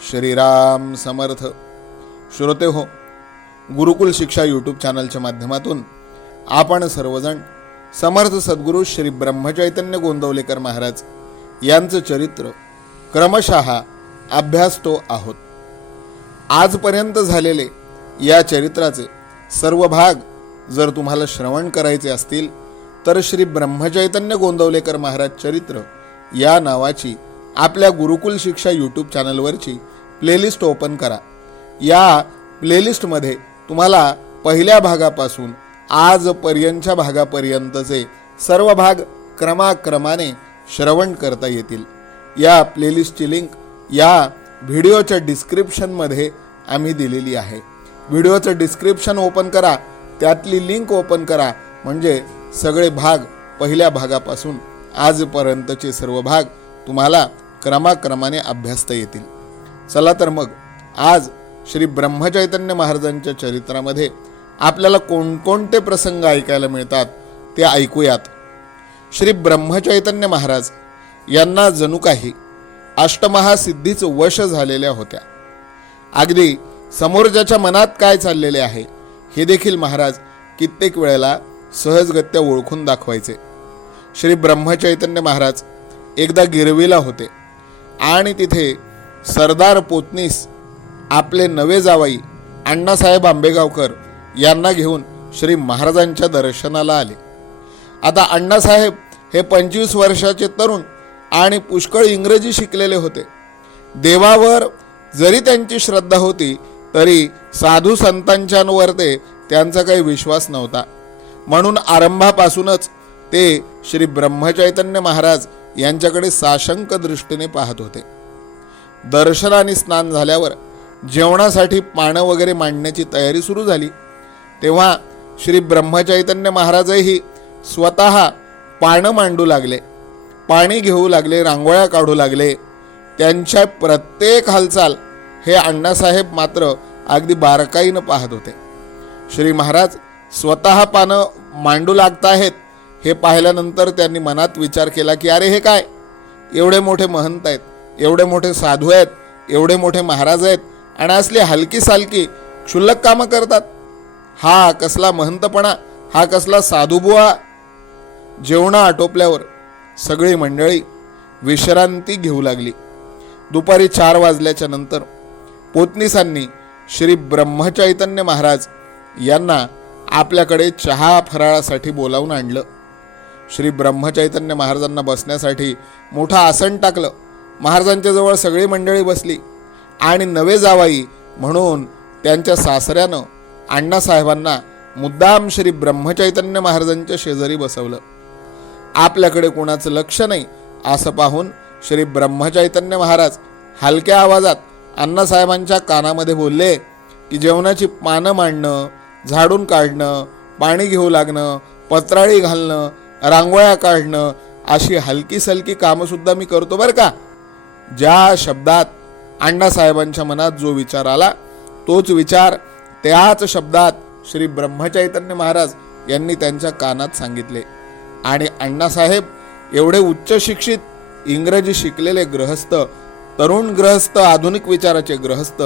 श्रीराम समर्थ. श्रोते हो गुरुकुल शिक्षा यूट्यूब चॅनलच्या माध्यमातून आपण सर्वजण समर्थ सद्गुरू श्री ब्रह्मचैतन्य गोंदवलेकर महाराज यांचं चरित्र क्रमशः अभ्यासतो आहोत. आजपर्यंत झालेले या चरित्राचे सर्व भाग जर तुम्हाला श्रवण करायचे असतील तर श्री ब्रह्मचैतन्य गोंदवलेकर महाराज चरित्र या नावाची आपल्या गुरुकुल शिक्षा यूट्यूब चॅनलवरची प्लेलिस्ट ओपन करा. या प्लेलिस्टमध्ये तुम्हाला पहिल्या भागापासून आजपर्यंतच्या भागापर्यंतचे सर्व भाग क्रमाक्रमाने श्रवण करता येतील. या प्लेलिस्टची लिंक या व्हिडिओच्या डिस्क्रिप्शनमध्ये आम्ही दिलेली आहे. व्हिडिओचं डिस्क्रिप्शन ओपन करा. त्यातली लिंक ओपन करा. म्हणजे सगळे भाग पहिल्या भागापासून आजपर्यंतचे सर्व भाग तुम्हाला क्रमाक्रमाने अभ्यासता येतील. चला तर मग आज श्री ब्रह्मचैतन्य महाराजांच्या चरित्रामध्ये आपल्याला कोणकोणते प्रसंग ऐकायला मिळतात ते ऐकूयात. श्री ब्रह्मचैतन्य महाराज यांना जणू काही अष्टमहासिद्धीच वश झालेल्या होत्या. अगदी समोरच्याच्या मनात काय चाललेले आहे हे देखील महाराज कित्येक वेळेला सहजगत्या ओळखून दाखवायचे. श्री ब्रह्मचैतन्य महाराज एकदा गिरवीला होते. आणि तिथे सरदार पोतनीस आपले नवे जावाई अण्णासाहेब आंबेगावकर यांना घेऊन श्री महाराजांच्या दर्शनाला आले. आता अण्णासाहेब हे पंचवीस वर्षाचे तरुण आणि पुष्कळ इंग्रजी शिकलेले होते. देवावर जरी त्यांची श्रद्धा होती तरी साधू संतांच्यावर ते त्यांचा काही विश्वास नव्हता. म्हणून आरंभापासूनच ते श्री ब्रह्मचैतन्य महाराज यांच्याकडे साशंक दृष्टीने पाहत होते. दर्शन आणि स्नान झाल्यावर जेवणासाठी पानं वगैरे मांडण्याची तयारी सुरू झाली. तेव्हा श्री ब्रह्मचैतन्य महाराजही स्वतः पानं मांडू लागले. पाणी घेऊ लागले रांगोळ्या काढू लागले. त्यांच्या प्रत्येक हालचाल हे अण्णासाहेब मात्र अगदी बारकाईनं पाहत होते. श्री महाराज स्वतः पानं मांडू लागताहेत. हे पाहिल्यानंतर त्यांनी मनात विचार केला की अरे हे काय? एवढे मोठे महंत आहेत एवढे मोठे साधू आहेत एवढे मोठे महाराज आहेत आणि असली हलकी सालकी क्षुल्लक कामं करतात. हा कसला महंतपणा हा कसला साधूबुवा. जेवणा आटोपल्यावर सगळी मंडळी विश्रांती घेऊ लागली. दुपारी चार वाजल्याच्या नंतर पोतनीसांनी श्री ब्रह्मचैतन्य महाराज यांना आपल्याकडे चहा फराळासाठी बोलावून आणलं. श्री ब्रह्मचैतन्य महाराजांना बसण्यासाठी मोठं आसन टाकलं. महाराजांच्या जवळ सगळी मंडळी बसली. आणि नवे जावाई म्हणून त्यांच्या सासऱ्यानं अण्णासाहेबांना मुद्दाम श्री ब्रह्मचैतन्य महाराजांच्या शेजारी बसवलं. आपल्याकडे कोणाचं लक्ष नाही असं पाहून श्री ब्रह्मचैतन्य महाराज हलक्या आवाजात अण्णासाहेबांच्या कानामध्ये बोलले की जेवणाची पानं मांडणं झाडून काढणं पाणी घेऊ लागणं पत्राळी घालणं रांगोळ्या काढणं अशी हलकी सलकी कामंसुद्धा मी करतो बरं का. ज्या शब्दात अण्णासाहेबांच्या मनात जो विचार आला तोच विचार त्याच शब्दात श्री ब्रह्मचैतन्य महाराज यांनी त्यांच्या कानात सांगितले. आणि अण्णासाहेब एवढे उच्च शिक्षित इंग्रजी शिकलेले ग्रहस्थ तरुण ग्रहस्थ आधुनिक विचाराचे ग्रहस्थ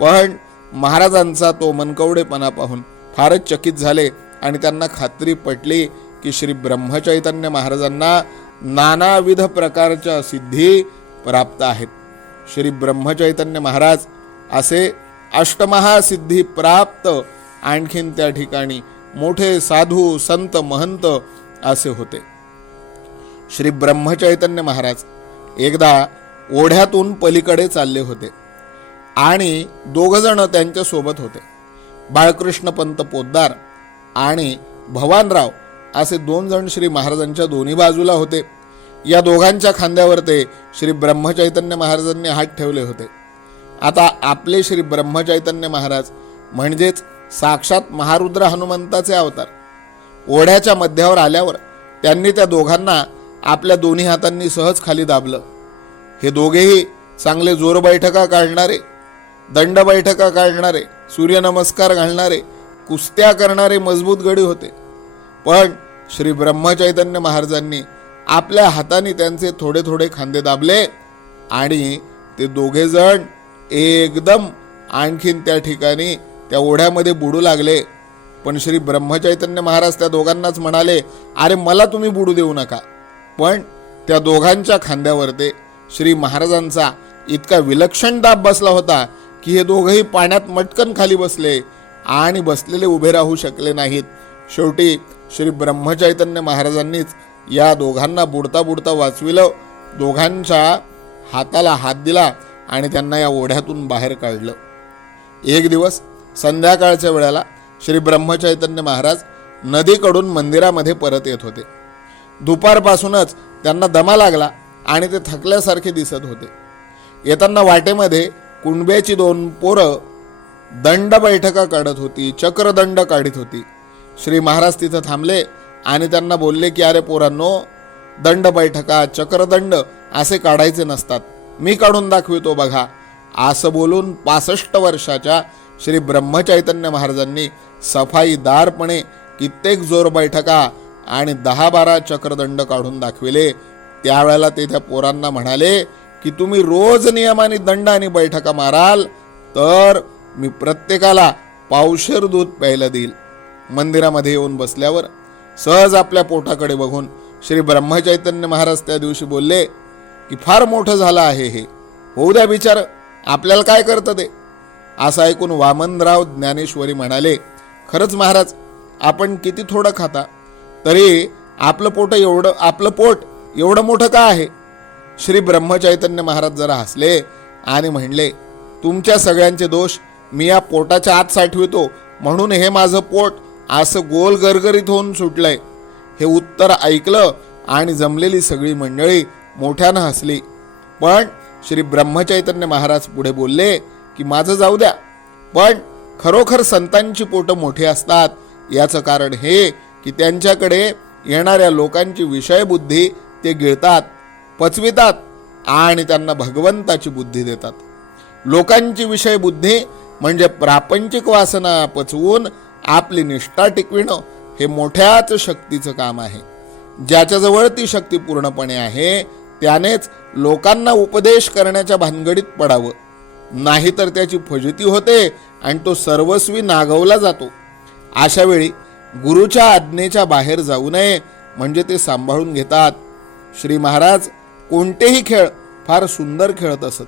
पण महाराजांचा तो मनकवडेपणा पाहून फारच चकित झाले आणि त्यांना खात्री पटली की श्री ब्रह्मचैतन्य महाराजांना नानाविध प्रकारच्या सिद्धी प्राप्त आहेत. श्री ब्रह्मचैतन्य महाराज असे अष्टमहासिद्धी प्राप्त आणखीन त्या ठिकाणी मोठे साधू संत महंत असे होते. श्री ब्रह्मचैतन्य महाराज एकदा ओढ्यातून पलीकडे चालले होते आणि दोघंजणं त्यांच्यासोबत होते. बाळकृष्ण पंत पोद्दार आणि भवानराव असे दोन जण श्री महाराजांच्या दोन्ही बाजूला होते. या दोघांच्या खांद्यावर ते श्री ब्रह्मचैतन्य महाराजांनी हात ठेवले होते. आता आपले श्री ब्रह्मचैतन्य महाराज म्हणजेच साक्षात महारुद्र हनुमंताचे अवतार. ओढ्याच्या मध्यावर आल्यावर त्यांनी त्या दोघांना आपल्या दोन्ही हातांनी सहज खाली दाबलं. हे दोघेही चांगले जोर बैठका काढणारे दंड बैठका काढणारे सूर्यनमस्कार घालणारे कुस्त्या करणारे मजबूत गडी होते. पण श्री ब्रह्मचैतन्य महाराजांनी आपल्या हाताने त्यांचे थोडे थोडे खांदे दाबले आणि ते दोघे जण एकदम आणखीन त्या ठिकाणी त्या ओढ्यामध्ये बुडू लागले. पण श्री ब्रह्मचैतन्य महाराज त्या दोघांनाच म्हणाले अरे मला तुम्ही बुडू देऊ नका. पण त्या दोघांच्या खांद्यावर ते श्री महाराजांचा इतका विलक्षण दाब बसला होता की हे दोघंही पाण्यात मटकन खाली बसले आणि बसलेले उभे राहू शकले नाहीत. शेवटी श्री ब्रह्मचैतन्य महाराजांनीच या दोघांना बुडता बुडता वाचविलं दोघांच्या हाताला हात दिला आणि त्यांना या ओढ्यातून बाहेर काढलं. एक दिवस संध्याकाळच्या वेळेला श्री ब्रह्मचैतन्य महाराज नदीकडून मंदिरामध्ये परत येत होते. दुपारपासूनच त्यांना दमा लागला आणि ते थकल्यासारखे दिसत होते. येताना वाटेमध्ये कुणब्याची दोन पोरं दंड बैठका काढत होती चक्रदंड काढत होती. श्री महाराज तिथं थांबले आणि त्यांना बोलले की अरे पोरांनो दंड बैठका चक्रदंड असे काढायचे नसतात. मी काढून दाखवितो बघा. असं बोलून पासष्ट वर्षाच्या श्री ब्रह्मचैतन्य महाराजांनी सफाईदारपणे कित्येक जोर बैठका आणि दहा बारा चक्रदंड काढून दाखविले. त्यावेळेला ते त्या पोरांना म्हणाले की तुम्ही रोज नियमाने दंड आणि बैठका माराल तर मी प्रत्येकाला पावशेर दूध प्यायला देईल. मंदिरामध्ये येऊन बसल्यावर सहज आपल्या पोटाकडे बघून श्री ब्रह्मचैतन्य महाराज त्या दिवशी बोलले की फार मोठं झालं आहे हे. होऊ द्या विचार आपल्याला काय करतं ते? असं ऐकून वामनराव ज्ञानेश्वरी म्हणाले खरंच महाराज आपण किती थोडं खाता तरी आपलं पोट एवढं आपलं पोट एवढं मोठं का आहे? श्री ब्रह्मचैतन्य महाराज जरा हसले आणि म्हणले तुमच्या सगळ्यांचे दोष मी या पोटाच्या आत साठवितो म्हणून हे माझं पोट असं गोल गरगरीत होऊन सुटलंय. हे उत्तर ऐकलं आणि जमलेली सगळी मंडळी मोठ्यानं हसली. पण श्री ब्रह्मचैतन्य महाराज पुढे बोलले की माझं जाऊ द्या. पण खरोखर संतांची पोटं मोठी असतात. याचं कारण हे की त्यांच्याकडे येणाऱ्या लोकांची विषयबुद्धी ते गिळतात पचवितात आणि त्यांना भगवंताची बुद्धी देतात. लोकांची विषय बुद्धी म्हणजे प्रापंचिक वासना पचवून आपली निष्ठा टिकविणं हे मोठ्याच शक्तीचं काम आहे. ज्याच्याजवळ ती शक्ती पूर्णपणे आहे त्यानेच लोकांना उपदेश करण्याच्या भानगडीत पडावं. नाहीतर त्याची फजिती होते आणि तो सर्वस्वी नागवला जातो. अशा वेळी गुरुच्या आज्ञेच्या बाहेर जाऊ नये म्हणजे ते सांभाळून घेतात. श्री महाराज कोणतेही खेळ फार सुंदर खेळत असत.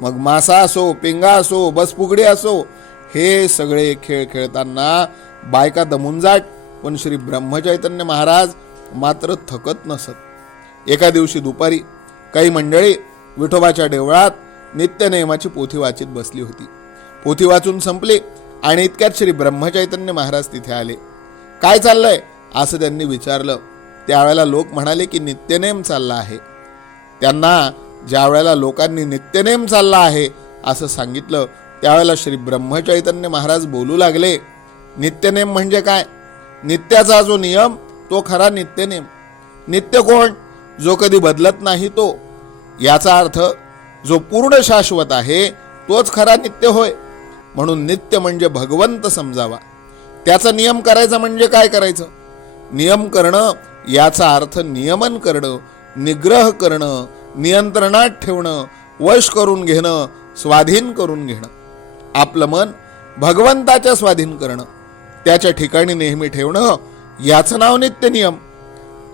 मग मासा असो पिंगा असो बसफुगडी असो हे सगळे खेळ खेळताना बायका दमून जाट पण श्री ब्रह्मचैतन्य महाराज मात्र थकत नसत. एका दिवशी दुपारी काही मंडळी विठोबाच्या देवळात नित्यनेमाची पोथी वाचित बसली होती. पोथी वाचून संपली आणि इतक्यात श्री ब्रह्मचैतन्य महाराज तिथे आले. काय चाललंय? असं त्यांनी विचारलं. त्यावेळेला लोक म्हणाले की नित्यनेम चालला आहे. त्यांना ज्या वेळेला लोकांनी नित्यनेम चालला आहे असं सांगितलं त्यावेळेला श्री ब्रह्मचैतन्य महाराज बोलू लागले. नित्यनेम म्हणजे काय? नित्याचा जो नियम तो खरा नित्यनेम. नित्य कोण? जो कधी बदलत नाही तो. याचा अर्थ जो पूर्ण शाश्वत आहे तोच खरा नित्य होय. म्हणून नित्य म्हणजे भगवंत समजावा. त्याचा नियम करायचा म्हणजे काय करायचं? नियम करणं याचा अर्थ नियमन करणं निग्रह करणं नियंत्रणात ठेवणं वश करून घेणं स्वाधीन करून घेणं. आपलं मन भगवंताच्या स्वाधीन करणं. त्याच्या ठिकाणी नेहमी ठेवणं याचं नाव नित्य नियम.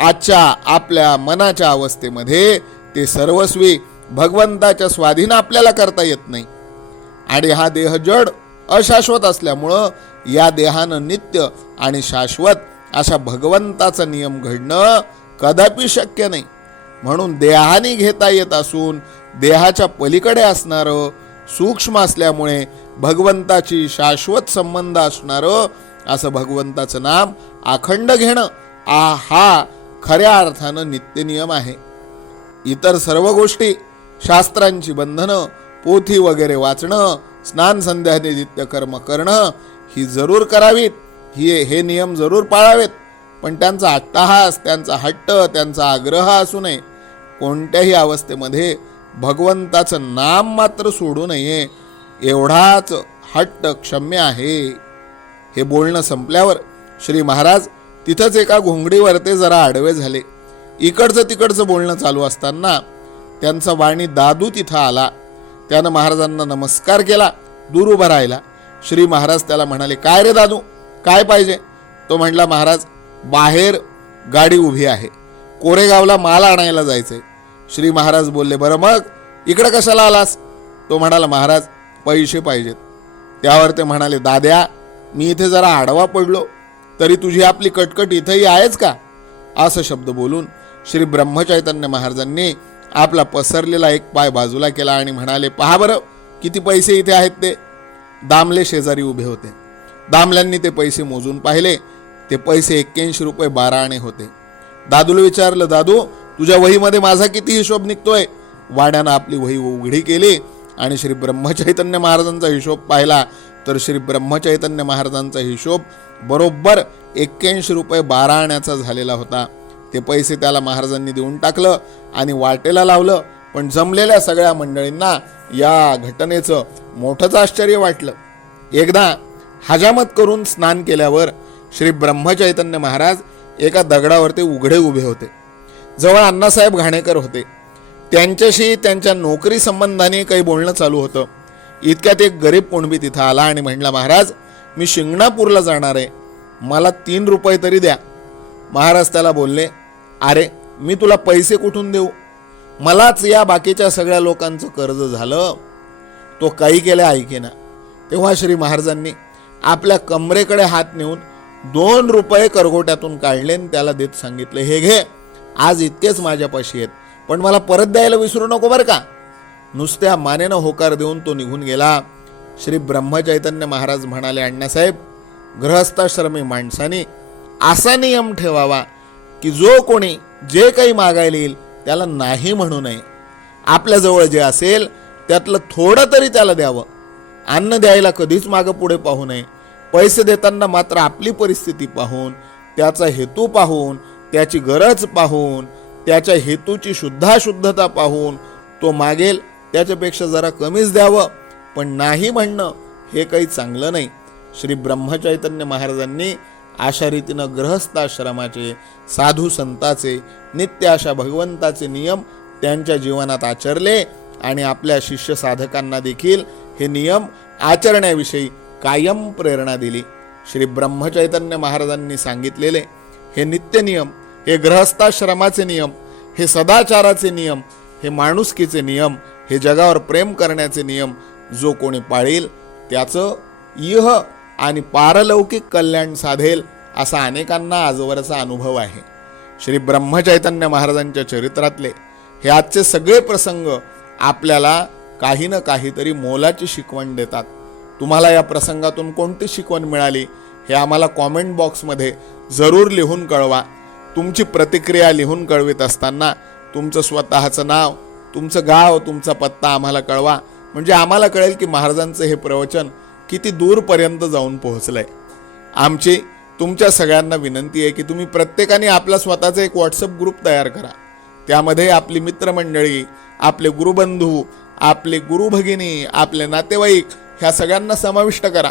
आजच्या आपल्या मनाच्या अवस्थेमध्ये ते सर्वस्वी भगवंताच्या स्वाधीन आपल्याला करता येत नाही. आणि हा देह जड अशाश्वत असल्यामुळं या देहानं नित्य आणि शाश्वत अशा भगवंताचा नियम घडणं कदापि शक्य नाही. म्हणून देहाने घेता येत असून देहाच्या पलीकडे असणारं सूक्ष्म असल्यामुळे भगवंताची शाश्वत संबंध असणारं असं भगवंताचं नाम अखंड घेणं आ हा खऱ्या अर्थानं नित्यनियम आहे. इतर सर्व गोष्टी शास्त्रांची बंधनं पोथी वगैरे वाचणं स्नान संध्याने नित्य कर्म करणं ही जरूर करावीत. ही हे नियम जरूर पाळावेत. पण त्यांचा अट्टहास त्यांचा हट्ट त्यांचा आग्रह असू नये. कोणत्याही अवस्थेमध्ये भगवंताचं नाम मात्र सोडू नये एवढाच हट्ट क्षम्य आहे. हे बोलणं संपल्यावर श्री महाराज तिथंच एका घोंगडीवर ते जरा आडवे झाले. इकडचं तिकडचं बोलणं चालू असताना त्यांचा वाणी दादू तिथं आला. त्यानं महाराजांना नमस्कार केला दूर उभा राहिला. श्री महाराज त्याला म्हणाले काय रे दादू? काय पाहिजे? तो म्हणला महाराज बाहेर गाडी उभी आहे. कोरेगावला माल आणायला जायचं आहे श्री महाराज बोलले बरं मग? इकडं कशाला आलास? तो म्हणाला महाराज पैसे पाहिजेत. त्यावर ते म्हणाले दाद्या मी इथे जरा आडवा पडलो. तरी तुझी आपली कटकट इथंही आहेच का? असं शब्द बोलून श्री ब्रह्मचैतन्य महाराजांनी आपला पसरलेला एक पाय बाजूला केला आणि म्हणाले पहा बरं किती पैसे इथे आहेत ते. दामले शेजारी उभे होते. दामल्यांनी ते पैसे मोजून पाहिले. ते पैसे एक्क्याऐंशी रुपये बारा आणे होते. दादूला विचारलं दादू तुझ्या वहीमध्ये माझा किती हिशोब निघतोय? वाड्यानं आपली वही उघडी केली आणि श्री ब्रह्मचैतन्य महाराजांचा हिशोब पाहिला. तर श्री ब्रह्मचैतन्य महाराजांचा हिशोब बरोबर एक्क्याऐंशी रुपये बारा आण्याचा झालेला होता. ते पैसे त्याला महाराजांनी देऊन टाकलं आणि वाटेला लावलं. पण जमलेल्या सगळ्या मंडळींना या घटनेचं मोठंच आश्चर्य वाटलं. एकदा हजामत करून स्नान केल्यावर श्री ब्रह्मचैतन्य महाराज एका दगडावरती उघडे उभे होते. जवळ अण्णासाहेब घाणेकर होते. त्यांच्याशी त्यांच्या नोकरी संबंधाने काही बोलणं चालू होतं. इतक्यात एक गरीब कोणबी तिथं आला आणि म्हणला महाराज मी शिंगणापूरला जाणार आहे. मला तीन रुपये तरी द्या. महाराज त्याला बोलले अरे मी तुला पैसे कुठून देऊ? मलाच या बाकीच्या सगळ्या लोकांचं कर्ज झालं. तो काही केल्या ऐकेना तेव्हा श्री महाराजांनी आपल्या कमरेकडे हात नेऊन दोन रुपये करगोट्यातून काढले आणि त्याला देत सांगितले हे घे. आज इतकेच माझ्यापाशी आहेत. पण मला परत द्यायला विसरू नको बरं का? नुसत्या मानेनं होकार देऊन तो निघून गेला. श्री ब्रह्मचैतन्य महाराज म्हणाले अण्णासाहेब ग्रहस्थाश्रमी माणसाने असा नियम ठेवावा की जो कोणी जे काही मागायला येईल त्याला नाही म्हणू नये. आपल्याजवळ जे असेल त्यातलं थोडं तरी त्याला द्यावं. अन्न द्यायला कधीच मागं पुढे पाहू नये. पैसे देताना मात्र आपली परिस्थिती पाहून त्याचा हेतू पाहून त्याची गरज पाहून त्याच्या हेतूची शुद्धाशुद्धता पाहून तो मागेल त्याच्यापेक्षा जरा कमीच द्यावं. पण नाही म्हणणं हे काही चांगलं नाही. श्री ब्रह्मचैतन्य महाराजांनी अशा रीतीनं गृहस्थाश्रमाचे साधू संताचे नित्य अशा भगवंताचे नियम त्यांच्या जीवनात आचरले आणि आपल्या शिष्य साधकांना देखील हे नियम आचरण्याविषयी कायम प्रेरणा दिली. श्री ब्रह्मचैतन्य महाराजांनी सांगितलेले हे नित्य नियम हे गृहस्थाश्रमाचे नियम हे सदाचाराचे नियम हे माणुसकीचे नियम हे जगावर प्रेम करण्याचे नियम जो कोणी पाळील त्याचं इह आणि पारलौकिक कल्याण साधेल असा अनेकांना आजवरचा अनुभव आहे. श्री ब्रह्मचैतन्य महाराजांच्या चरित्रातले हे आजचे सगळे प्रसंग आपल्याला काही ना काहीतरी मोलाची शिकवण देतात. तुम्हाला या प्रसंगातून कोणती शिकवण मिळाली हे आम्हाला कॉमेंट बॉक्समध्ये जरूर लिहून कळवा. तुमची प्रतिक्रिया लिहून कळवित असताना तुमचं स्वतःचं नाव तुमचं गाव तुमचा पत्ता आम्हाला कळवा. म्हणजे आम्हाला कळेल की महाराजांचं हे प्रवचन किती दूरपर्यंत जाऊन पोहोचलंय. आमची तुमच्या सगळ्यांना विनंती आहे की तुम्ही प्रत्येकाने आपला स्वतःचा एक व्हॉट्सअप ग्रुप तयार करा. त्यामध्ये आपली मित्रमंडळी आपले गुरुबंधू आपले गुरुभगिनी आपले नातेवाईक ह्या सगळ्यांना समाविष्ट करा.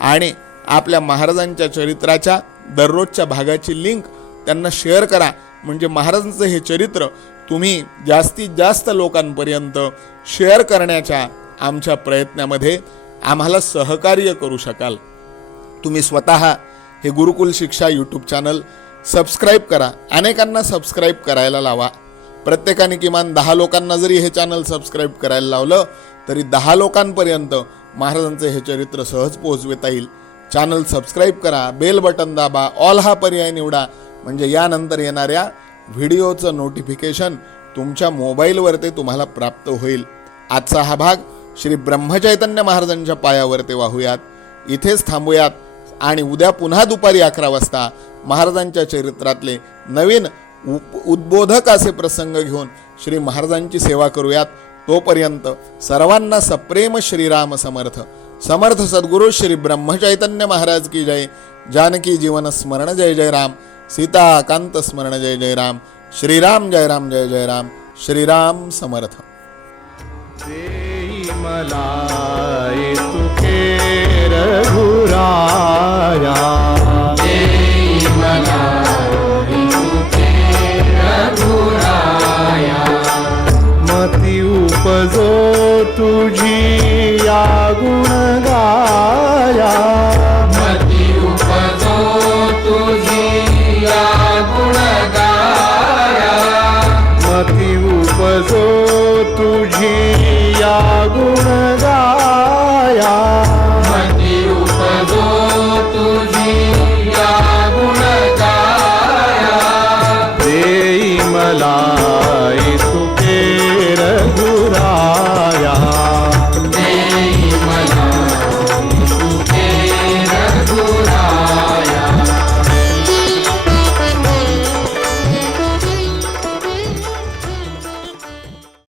आणि आपल्या महाराजांच्या चरित्राच्या दररोजच्या भागाची लिंक त्यांना शेअर करा. म्हणजे महाराजांचं हे चरित्र तुम्ही जास्तीत जास्त लोकांपर्यंत शेअर करण्याच्या आमच्या प्रयत्नामध्ये आम्हाला सहकार्य करू शकाल. तुम्ही स्वतः हे गुरुकुल शिक्षा यूट्यूब चॅनल सबस्क्राईब करा. अनेकांना सबस्क्राईब करायला लावा. प्रत्येकाने किमान दहा लोकांना जरी हे चॅनल सबस्क्राईब करायला लावलं तरी दहा लोकांपर्यंत महाराजांचे हे चरित्र सहज पोहोचविता येईल. चॅनल सबस्क्राईब करा. बेल बटन दाबा. ऑल हा पर्याय निवडा. म्हणजे यानंतर येणाऱ्या व्हिडिओचं नोटिफिकेशन तुमच्या मोबाईलवर ते तुम्हाला प्राप्त होईल. आजचा हा भाग श्री ब्रह्मचैतन्य महाराजांच्या पायावर ते वाहूयात. इथेच थांबूयात आणि उद्या पुन्हा दुपारी अकरा वाजता महाराजांच्या चरित्रातले नवीन उप उद्बोधक असे प्रसंग घेऊन श्री महाराजांची सेवा करूयात. तोपर्यंत सर्वांना सप्रेम श्रीराम समर्थ. समर्थ सद्गुरु श्री ब्रह्मचैतन्य महाराज की जय. जानकी जीवन स्मरण जय जय राम. सीता कांत स्मरण जय जय राम. श्रीराम जय राम जय जय राम. श्रीराम समर्थ. मती उपजो तुझी या गुण जो तुझी या गुण